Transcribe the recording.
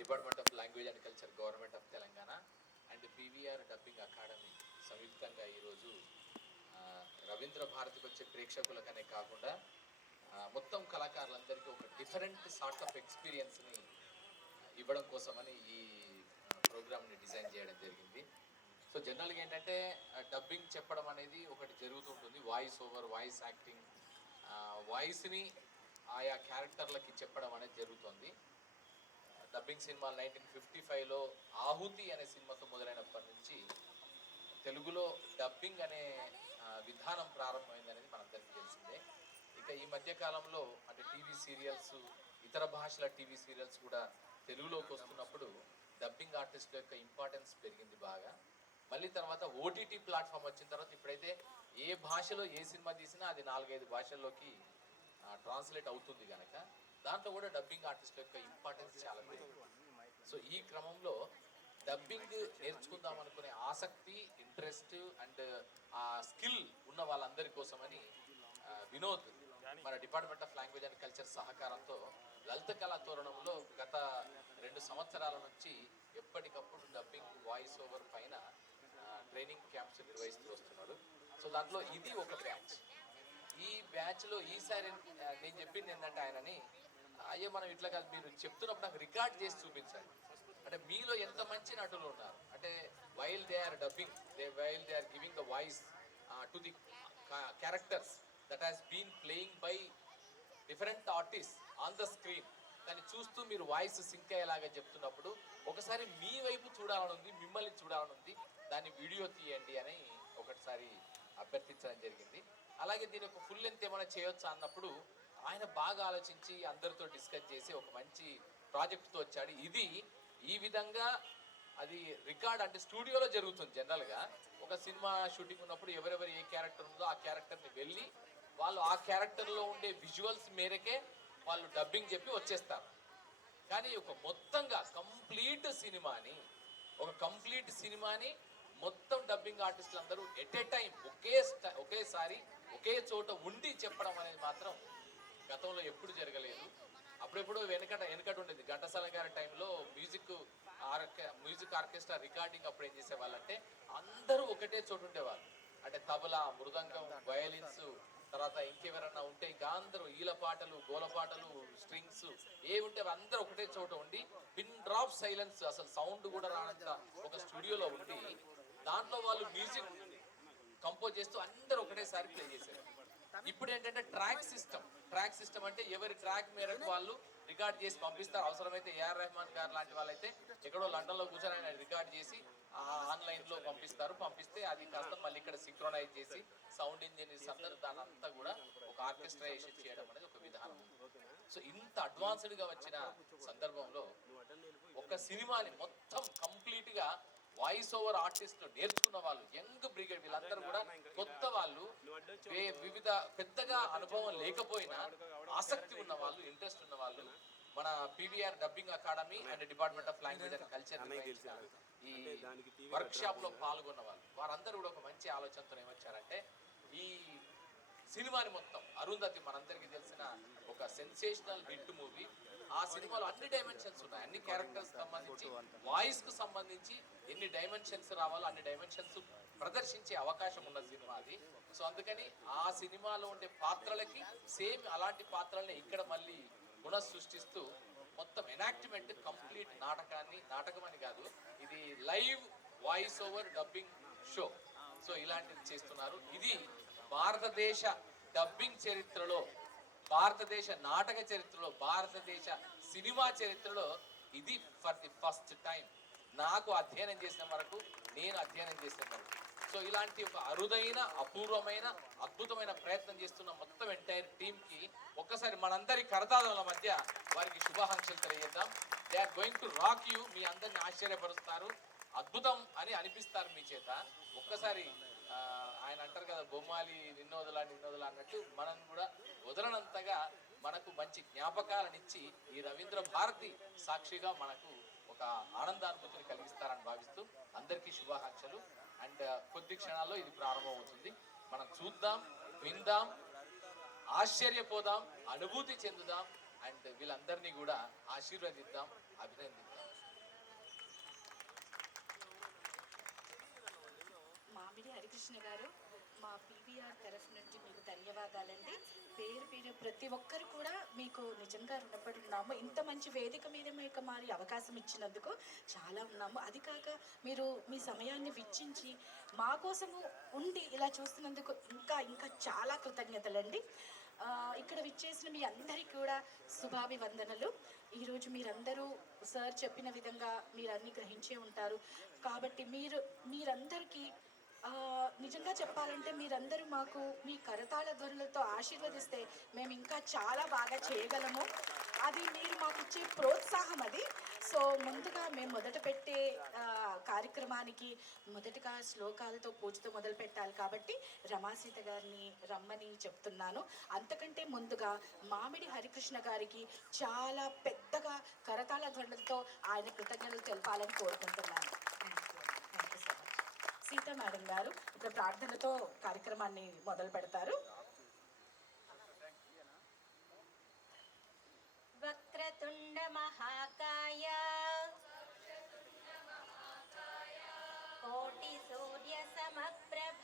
Department of language and culture government of Telangana and PVR dubbing academy సంయుక్తంగా ఈరోజు రవీంద్ర భారతికి వచ్చే ప్రేక్షకులకనే కాకుండా మొత్తం కళాకారులందరికీ ఒక డిఫరెంట్ సార్ట్ ఆఫ్ ఎక్స్పీరియన్స్ని ఇవ్వడం కోసమని ఈ ప్రోగ్రామ్ని డిజైన్ చేయడం జరిగింది. సో జనరల్గా ఏంటంటే డబ్బింగ్ చెప్పడం అనేది ఒకటి జరుగుతుంటుంది, వాయిస్ ఓవర్, వాయిస్ యాక్టింగ్, వాయిస్ని ఆయా క్యారెక్టర్లకి చెప్పడం అనేది జరుగుతుంది. డబ్బింగ్ సినిమాలు 1955లో ఆహుతి అనే సినిమాతో మొదలైనప్పటి నుంచి తెలుగులో డబ్బింగ్ అనే విధానం ప్రారంభమైంది అనేది మనందరికీ తెలిసిందే. ఇక ఈ మధ్యకాలంలో అంటే టీవీ సీరియల్స్, ఇతర భాషల టీవీ సీరియల్స్ కూడా తెలుగులోకి వస్తున్నప్పుడు డబ్బింగ్ ఆర్టిస్టుల యొక్క ఇంపార్టెన్స్ పెరిగింది బాగా. మళ్ళీ తర్వాత ఓటీటీ ప్లాట్ఫామ్ వచ్చిన తర్వాత ఇప్పుడైతే ఏ భాషలో ఏ సినిమా తీసినా అది 4-5 భాషల్లోకి ట్రాన్స్లేట్ అవుతుంది కనుక దాంట్లో కూడా డబ్బింగ్ ఆర్టిస్ట్ యొక్క ఇంపార్టెన్స్ చాలా పెరిగింది. సో ఈ క్రమంలో డబ్బింగ్ నేర్చుకుందాం అనుకునే ఆసక్తి, ఇంట్రెస్ట్ అండ్ ఆ స్కిల్ ఉన్న వాళ్ళందరి కోసమని వినోద్ మన department of language and culture సహకారంతో లలిత కళా తోరణంలో గత 2 సంవత్సరాల నుంచి ఎప్పటికప్పుడు డబ్బింగ్ వాయిస్ ఓవర్ పైన ట్రైనింగ్ క్యాంప్స్ నిర్వహిస్తూ వస్తున్నారు. సో దాంట్లో ఇది ఒక బ్యాచ్. ఈ బ్యాచ్లో ఈసారి నేను చెప్పింది ఏంటంటే ఆయనని, అయ్యో మనం ఇట్లా కాదు, మీరు చెప్తున్నప్పుడు నాకు రికార్డ్ చేసి చూపించండి. అంటే మీలో ఎంత మంచి నటులు ఉన్నారు అంటే while they are dubbing, while they are giving the voice to the characters that has been playing by different artist on the screen, దాన్ని చూస్తూ మీరు వాయిస్ సింక్ అయ్యేలాగా చెప్తున్నప్పుడు ఒకసారి మీ వైపు చూడాలని ఉంది, మిమ్మల్ని చూడాలని ఉంది, దాన్ని వీడియో తీయండి అని ఒకటిసారి అభ్యర్థించడం జరిగింది. అలాగే దీని ఒక ఫుల్ లెంత్ ఏమైనా చేయొచ్చా అన్నప్పుడు ఆయన బాగా ఆలోచించి అందరితో డిస్కస్ చేసి ఒక మంచి ప్రాజెక్ట్తో వచ్చాడు. ఇది ఈ విధంగా అది రికార్డ్ అంటే స్టూడియోలో జరుగుతుంది. జనరల్గా ఒక సినిమా షూటింగ్ ఉన్నప్పుడు ఎవరెవరు ఏ క్యారెక్టర్ ఉందో ఆ క్యారెక్టర్ని వెళ్ళి వాళ్ళు ఆ క్యారెక్టర్లో ఉండే విజువల్స్ మేరకే వాళ్ళు డబ్బింగ్ చెప్పి వచ్చేస్తారు. కానీ ఒక మొత్తంగా కంప్లీట్ సినిమాని మొత్తం డబ్బింగ్ ఆర్టిస్టులు అందరూ ఎట్ ఏ టైం ఒకేసారి ఒకే చోట ఉండి చెప్పడం అనేది మాత్రం గతంలో ఎప్పుడు జరగలేదు. అప్పుడెప్పుడు వెనకట ఉండేది. ఘంటసాల గారి టైంలో మ్యూజిక్ ఆర్కెస్ట్రా రికార్డింగ్ అప్పుడు ఏం చేసేవాళ్ళంటే అందరూ ఒకటే చోటు ఉండేవాళ్ళు. అంటే తబలా, మృదంగం, వయలిన్స్, తర్వాత ఇంకెవరన్నా ఉంటే ఇంకా అందరూ ఈల పాటలు, గోల పాటలు, స్ట్రింగ్స్ ఏవి ఉంటే అందరూ ఒకటే చోట ఉండి పిన్ డ్రాప్ సైలెన్స్, అసలు సౌండ్ కూడా రానంత ఒక స్టూడియోలో ఉండి దాంట్లో వాళ్ళు మ్యూజిక్ కంపోజ్ చేస్తూ అందరూ ఒకటేసారి ప్లే చేశారు. ఇప్పుడు ఏంటంటే ట్రాక్ సిస్టమ్ అంటే ఎవరి ట్రాక్ మేరకు వాళ్ళు రికార్డ్ చేసి పంపిస్తారు. అవసరమైతే ఏఆర్ రెహమాన్ గారు లాంటి వాళ్ళైతే ఎక్కడో లండన్లో కూర్చొని ఆయన రికార్డ్ చేసి ఆన్లైన్లో పంపిస్తే అది కాస్త మళ్ళీ ఇక్కడ సింక్రోనైజ్ చేసి సౌండ్ ఇంజనీర్స్ అందరూ దాని అంతా కూడా ఒక ఆర్కెస్ట్రైజేషన్ చేయడం అనేది ఒక విధానం. సో ఇంత అడ్వాన్స్డ్గా వచ్చిన సందర్భంలో ఒక సినిమాని మొత్తం కంప్లీట్గా వాయిస్ ఓవర్ ఆర్టిస్టులు నేర్చుకున్న వాళ్ళు, యంగ్ బ్రిగేడ్, వీళ్ళందరూ కూడా కొత్త వాళ్ళు, వివిధ పెద్దగా అనుభవం లేకపోయినా ఆసక్తి ఉన్న వాళ్ళు, ఇంట్రెస్ట్ ఉన్న వాళ్ళు మన PVR dubbing academy and department of language and culture ఈ వర్క్ షాప్ లో పాల్గొన్న వారందరూ కూడా ఒక మంచి ఆలోచనతో ఏమొచ్చారంటే ఈ సినిమాని మొత్తం అరుంధతి మనందరికీ తెలిసిన ఒక సెన్సేషనల్ హిట్ మూవీ. ఆ సినిమాలో అన్ని డైమెన్షన్స్ ఉన్నాయి, అన్ని క్యారెక్టర్స్ సంబంధించి, వాయిస్ కు సంబంధించి ఎన్ని డైమెన్షన్స్ రావాలో అన్ని డైమెన్షన్స్ ప్రదర్శించే అవకాశం ఉన్న సినిమా అది. సో అందుకని ఆ సినిమాలో ఉండే పాత్రలకి సేమ్ అలాంటి పాత్రల్ని ఇక్కడ మళ్ళీ పునఃసృష్టిస్తూ మొత్తం ఎనాక్ట్మెంట్ కంప్లీట్ నాటకం అని కాదు, ఇది live voice over dubbing show. So ఇలాంటిది చేస్తున్నారు. ఇది భారతదేశ డబ్బింగ్ చరిత్రలో, భారతదేశ నాటక చరిత్రలో, భారతదేశ సినిమా చరిత్రలో ఇది ఫర్ ది ఫస్ట్ టైం నాకు అధ్యయనం చేసిన వరకు, నేను అధ్యయనం చేసిన వరకు. సో ఇలాంటి ఒక అరుదైన, అపూర్వమైన, అద్భుతమైన ప్రయత్నం చేస్తున్న మొత్తం ఎంటైర్ టీంకి ఒక్కసారి మనందరి కరతాళాల మధ్య వారికి శుభాకాంక్షలు తెలియజేద్దాం. They are going to rock you. మీ అందరిని ఆశ్చర్యపరుస్తారు, అద్భుతం అని అనిపిస్తారు మీ చేత. ఒక్కసారి ఆయన అంటారు కదా, బొమ్మాలి నిన్ను వదలా అన్నట్టు మనం కూడా వదలనంతగా మనకు మంచి జ్ఞాపకాలనిచ్చి ఈ రవీంద్ర భారతి సాక్షిగా మనకు ఒక ఆనందానుభూతిని కలిగిస్తారని భావిస్తూ అందరికీ శుభాకాంక్షలు. అండ్ కొద్ది క్షణాల్లో ఇది ప్రారంభమవుతుంది. మనం చూద్దాం, విందాం, ఆశ్చర్యపోదాం, అనుభూతి చెందుదాం అండ్ వీళ్ళందరినీ కూడా ఆశీర్వదిద్దాం, అభినందిద్దాం. హరికృష్ణ గారు, మా పీవీఆర్ తరఫు నుంచి మీకు ధన్యవాదాలండి. పేరు పేరు ప్రతి ఒక్కరు కూడా మీకు నిజంగా రుణపడి ఉన్నాము. ఇంత మంచి వేదిక మీద మీకు మరి అవకాశం ఇచ్చినందుకు చాలా ఉన్నాము. అది కాక మీరు మీ సమయాన్ని వెచ్చించి మా కోసము ఉండి ఇలా చూస్తున్నందుకు ఇంకా ఇంకా చాలా కృతజ్ఞతలండి. ఇక్కడ విచ్చేసిన మీ అందరికీ కూడా శుభాభివందనలు. ఈరోజు మీరందరూ సార్ చెప్పిన విధంగా మీరు అన్ని గ్రహించే ఉంటారు కాబట్టి మీరందరికీ నిజంగా చెప్పాలంటే మీరందరూ మాకు మీ కరతాళ ధ్వనులతో ఆశీర్వదిస్తే మేము ఇంకా చాలా బాగా చేయగలము. అది మీరు మాకు ఇచ్చే ప్రోత్సాహం అది. సో ముందుగా మేము మొదట పెట్టే కార్యక్రమానికి మొదటగా శ్లోకాలతో పూజతో మొదలు పెట్టాలి కాబట్టి రమాసీత గారిని రమ్మని చెప్తున్నాను. అంతకంటే ముందుగా మామిడి హరికృష్ణ గారికి చాలా పెద్దగా కరతాళ ధ్వనులతో ఆయన కృతజ్ఞతలు తెలపాలని కోరుకుంటున్నాను. Thank you so much. Sita madam గారు ఇక్కడ ప్రార్థనతో కార్యక్రమాన్ని మొదలు పెడతారు. వక్రతుండ మహాకాయ కోటి సూర్య సమప్రభ